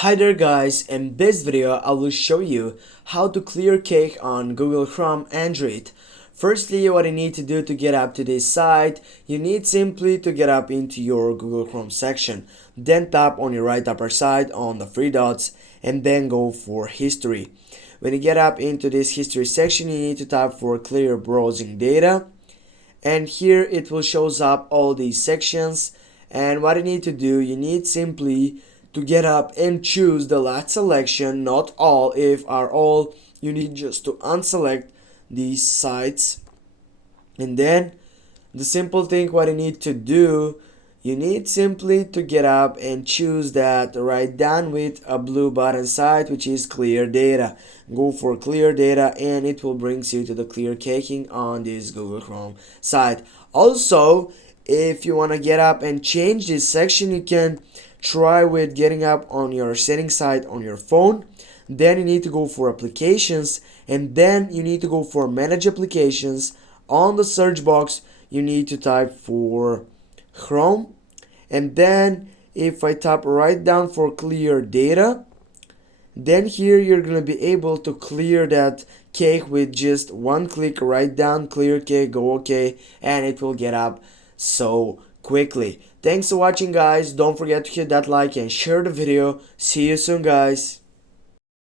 Hi there guys, in this video I will show you how to clear cake on Google Chrome Android. Firstly, what you need to do to get up to this site, you need simply to get up into your Google Chrome section. Then tap on your right upper side on the three dots and then go for history. When you get up into this history section, you need to tap for clear browsing data. And here it will shows up all these sections, and what you need to do, you need simply to get up and choose the last selection, not all. If are all, you need just to unselect these sites, and then the simple thing what you need to do, you need simply to get up and choose that right down with a blue button site, which is clear data. Go for clear data and it will bring you to the clear caking on this Google Chrome site. Also, if you want to get up and change this section, you can try with getting up on your settings site on your phone. Then you need to go for applications, and then you need to go for manage applications. On the search box you need to type for Chrome, and then if I tap right down for clear data, then here you're gonna be able to clear that cake with just one click. Right down clear cake, go OK, and it will get up so quickly. Thanks for watching guys. Don't forget to hit that like and share the video. See you soon guys.